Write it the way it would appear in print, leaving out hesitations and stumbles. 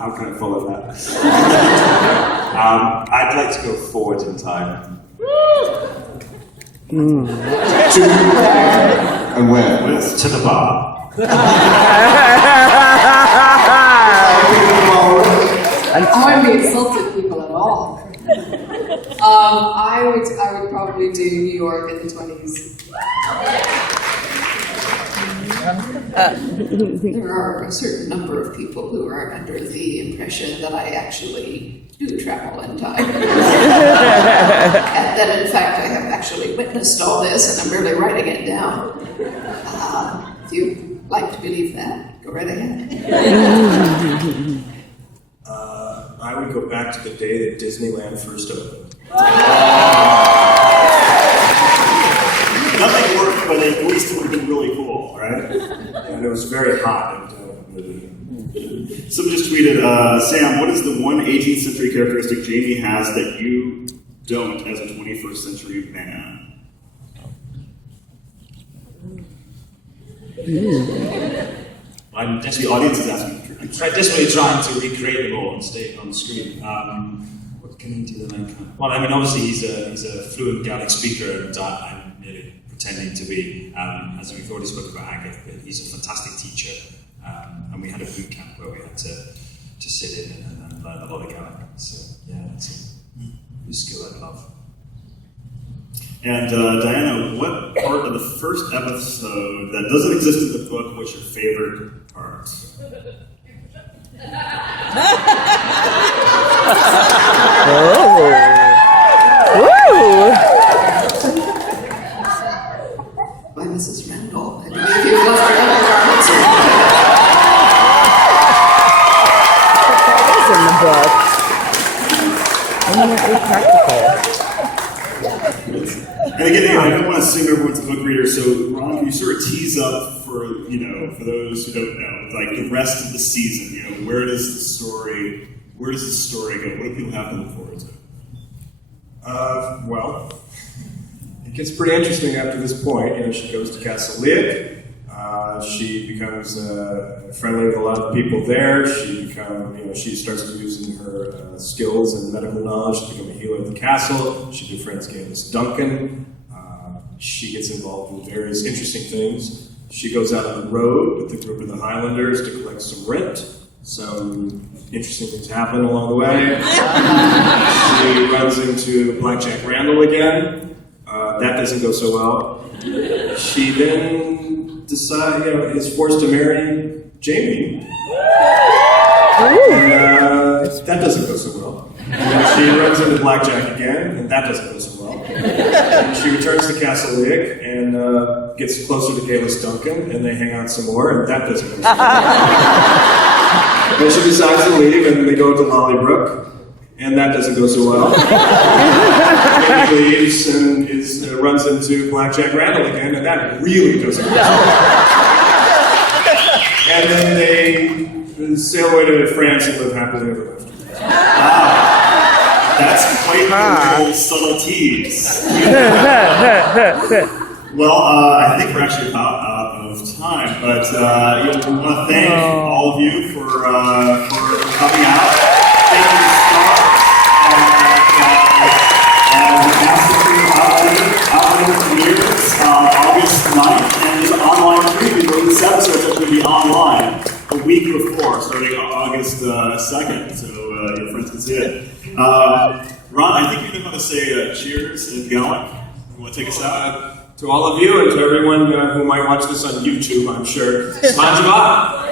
How can I follow that? I'd like to go forward in time. And where? To the bar. I wouldn't be insulting people at all. I would probably do New York in the 20s. There are a certain number of people who are under the impression that I actually do travel in time. And that in fact I have actually witnessed all this and I'm merely writing it down. If you'd like to believe that, go right ahead. I would go back to the day that Disneyland first opened. Nothing worked, but at least it would have been really cool, right? And it was very hot. Someone just tweeted, Sam, what is the one 18th century characteristic Jamie has that you don't as a 21st century man? I'm The audience is asking. I'm desperately trying to recreate them all on stage, on screen. What can he do that I can't? Well, I mean, obviously he's a fluent Gaelic speaker, and I'm merely pretending to be. As we've already spoken about Agate, but he's a fantastic teacher, and we had a boot camp where we had to sit in and learn a lot of Gaelic. So yeah, it's a skill I love. And Diana, what part of the first episode that doesn't exist in the book was your favorite part? By Mrs. Randall. I believe you've lost your undergarments. That is in the book. Eminently practical. And again, I don't want to assume everyone's a book reader, so Ron, can you sort of tease up for those who don't know, like the rest of the season, where does the story go? What do people have to look forward to? Well, it gets pretty interesting after this point. She goes to Castle Leac. She becomes friendly with a lot of people there. She starts using her skills and medical knowledge to become a healer at the castle. She befriends Gaelis Duncan. She gets involved with various interesting things. She goes out on the road with a group of the Highlanders to collect some rent. Some interesting things happen along the way. She runs into Blackjack Randall again. That doesn't go so well. She then is forced to marry Jamie. And that doesn't go so well. And she runs into Blackjack again, and that doesn't go so well. And she returns to Castle Leac and gets closer to Gaelis Duncan, and they hang out some more, and that doesn't go so well. Then she decides to leave, and they go to Lollybrook, and that doesn't go so well. He leaves and runs into Blackjack Randall again, and that really doesn't go so well. And then they sail away to France and live happily ever after. That's quite the little subtleties. Well, I think we're actually about out of time, but we want to thank all of you for coming out. Thank you, Starz, and the cast of Outlander premieres August 9th, and there's an online preview for this episode that's going to be online a week before, starting August 2nd, so your friends can see it. Ron, I think you know how to say cheers in Gaelic. You want to take us out? To all of you and to everyone who might watch this on YouTube, I'm sure. Spongebob!